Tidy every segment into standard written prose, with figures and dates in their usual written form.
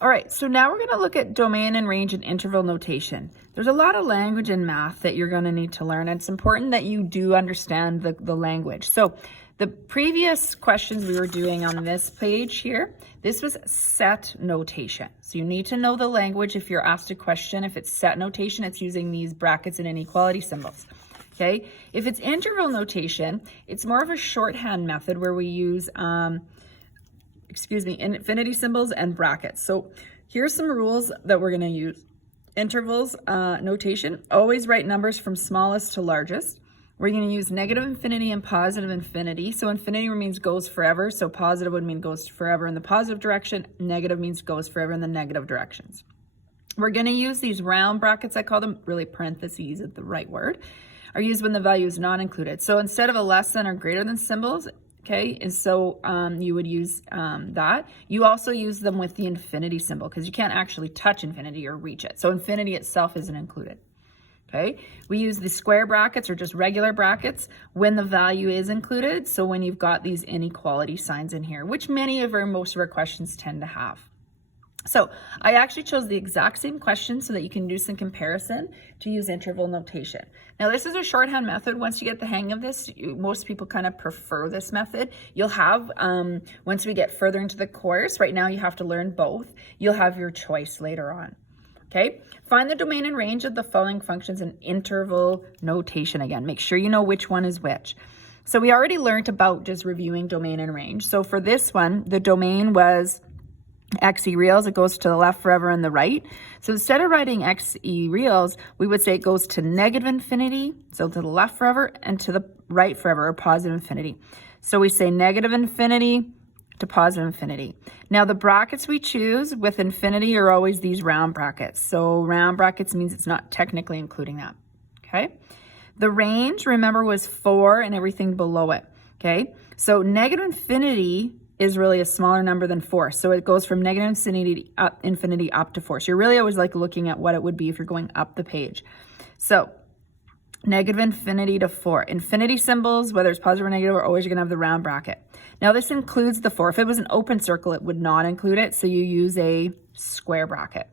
All right, so now we're going to look at domain and range and interval notation. There's a lot of language in math that you're going to need to learn. It's important that you do understand the language. So the previous questions we were doing on this page here, this was set notation. So you need to know the language if you're asked a question. If it's set notation, it's using these brackets and inequality symbols. Okay, if it's interval notation, it's more of a shorthand method where we use infinity symbols and brackets. So here's some rules that we're going to use. Intervals notation, always write numbers from smallest to largest. We're going to use negative infinity and positive infinity. So infinity means goes forever. So positive would mean goes forever in the positive direction. Negative means goes forever in the negative directions. We're going to use these round brackets, I call them, really parentheses is the right word, are used when the value is not included. So instead of a less than or greater than symbols, okay, and so you would use that. You also use them with the infinity symbol because you can't actually touch infinity or reach it. So infinity itself isn't included. Okay, we use the square brackets or just regular brackets when the value is included. So when you've got these inequality signs in here, which most of our questions tend to have. So I actually chose the exact same question so that you can do some comparison to use interval notation. Now this is a shorthand method. Once you get the hang of this, most people kind of prefer this method. You'll have, once we get further into the course, right now you have to learn both. You'll have your choice later on. Okay, find the domain and range of the following functions in interval notation. Again, make sure you know which one is which. So we already learned about just reviewing domain and range. So for this one, the domain was XE reals, it goes to the left forever and the right. So instead of writing XE reals, we would say it goes to negative infinity, so to the left forever, and to the right forever, or positive infinity. So we say negative infinity to positive infinity. Now the brackets we choose with infinity are always these round brackets. So round brackets means it's not technically including that, okay? The range, remember, was 4 and everything below it, okay? So negative infinity is really a smaller number than 4. So it goes from negative infinity up to 4. So you're really always like looking at what it would be if you're going up the page. So negative infinity to 4. Infinity symbols, whether it's positive or negative, are always going to have the round bracket. Now this includes the 4. If it was an open circle, it would not include it. So you use a square bracket,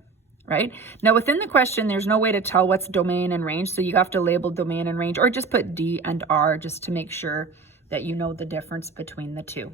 right? Now within the question, there's no way to tell what's domain and range. So you have to label domain and range, or just put D and R just to make sure that you know the difference between the two.